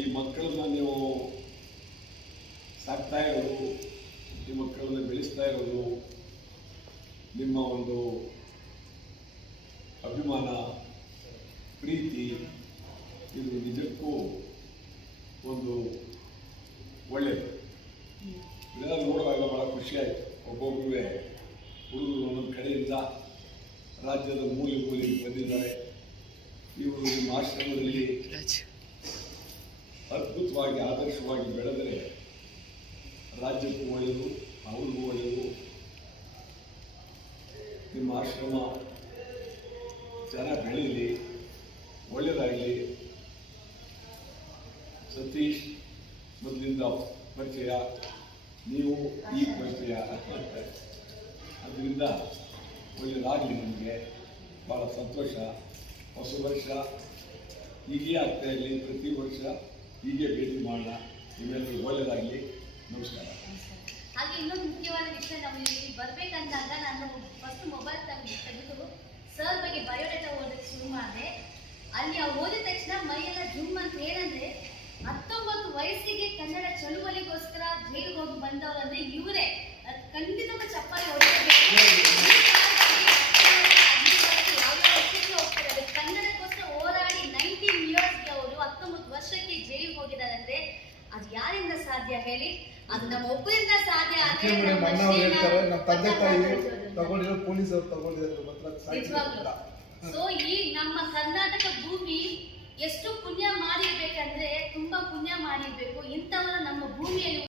ಈ ಮಕ್ಕಳನ್ನ ನೀವು ಸಾಕ್ತಾ ಇರೋದು, ಈ ಮಕ್ಕಳನ್ನ ಬೆಳೆಸ್ತಾ ಇರೋದು ನಿಮ್ಮ ಒಂದು ಅಭಿಮಾನ, ಪ್ರೀತಿ, ಇದು ನಿಜಕ್ಕೂ ಒಂದು ಒಳ್ಳೆಯದು. ಇದೆಲ್ಲ ನೋಡುವಾಗ ಭಾಳ ಖುಷಿಯಾಯಿತು. ಒಬ್ಬೊಬ್ಬರೇ ಹುಡುಗರು ಒಂದೊಂದು ಕಡೆಯಿಂದ ರಾಜ್ಯದ ಮೂಲೆ ಮೂಲೆಗೆ ಬಂದಿದ್ದಾರೆ. ಇವರು ನಿಮ್ಮ ಆಶ್ರಮದಲ್ಲಿ ಅದ್ಭುತವಾಗಿ ಆದರ್ಶವಾಗಿ ಬೆಳೆದರೆ ರಾಜ್ಯಕ್ಕೂ ಒಳ್ಳೆಯದು, ಅವ್ರಿಗೂ ಒಳ್ಳೆಯದು. ನಿಮ್ಮ ಆಶ್ರಮ ಜನ ಬೆಳೀಲಿ, ಒಳ್ಳೆಯದಾಗಲಿ. ಸತೀಶ್ ಮೊದಲಿಂದ ಪರಿಚಯ, ನೀವು ಈ ಪರಿಚಯ, ಅದರಿಂದ ಒಳ್ಳೆಯದಾಗಲಿ. ನಿಮಗೆ ಭಾಳ ಸಂತೋಷ. ಹೊಸ ವರ್ಷ ಹೀಗೆ ಆಗ್ತಾ ಇರಲಿ, ಪ್ರತಿ ವರ್ಷ ಹೀಗೆ ಭೇಟಿ ಮಾಡೋಣ. ನಿಮ್ಮೆಲ್ಲರಿಗೂ ಒಳ್ಳೆಯದಾಗಲಿ. ನಮಸ್ಕಾರ. ಹಾಗೆ ಇನ್ನೊಂದು ಮುಖ್ಯವಾದ ವಿಷಯ, ನಾವು ಇಲ್ಲಿ ಬರ್ಬೇಕಂದಾಗ ನಾನು ಫಸ್ಟ್ ಮೊಬೈಲ್ ತೆಗೆದು ಸರ್ ಬಗ್ಗೆ ಬಯೋಡೇಟಾ ಓದಕ್ಕೆ ಶುರು ಮಾಡಿದೆ. ಅಲ್ಲಿ ಓದಿದ ತಕ್ಷಣ ಮೈಯೆಲ್ಲ ಜುಮ್ ಅಂತ. ಏನಂದ್ರೆ 19 ವಯಸ್ಸಿಗೆ ಕನ್ನಡ ಚಳುವಳಿಗೋಸ್ಕರ ಜೈಲಿಗೆ ಹೋಗಿ ಬಂದವರಂದ್ರೆ ಇವರೇ. ಖಂಡಿತ ಚಪ್ಪಾಳೆ ಹೊಡಿಬೇಕು. ಕನ್ನಡಕ್ಕೋಸ್ಕರ ಹೋರಾಡಿ 19 ಇಯರ್ಸ್ಗೆ ಅವರು 19 ವರ್ಷಕ್ಕೆ ಜೈಲಿಗೆ ಹೋಗಿದ್ದಾರೆ ಅಂದ್ರೆ ಅದು ಯಾರಿಂದ ಸಾಧ್ಯ ಹೇಳಿ? ಅದು ನಮ್ಮ ಒಬ್ಬರಿಂದ ಸಾಧ್ಯ. ಸೊ ಈ ನಮ್ಮ ಕರ್ನಾಟಕ ಭೂಮಿ ಎಷ್ಟು ಪುಣ್ಯ ಮಾಡಿರ್ಬೇಕಂದ್ರೆ ತುಂಬಾ ಪುಣ್ಯ ಮಾಡಿರ್ಬೇಕು. ಇಂಥವರ ನಮ್ಮ ಭೂಮಿಯಲ್ಲಿ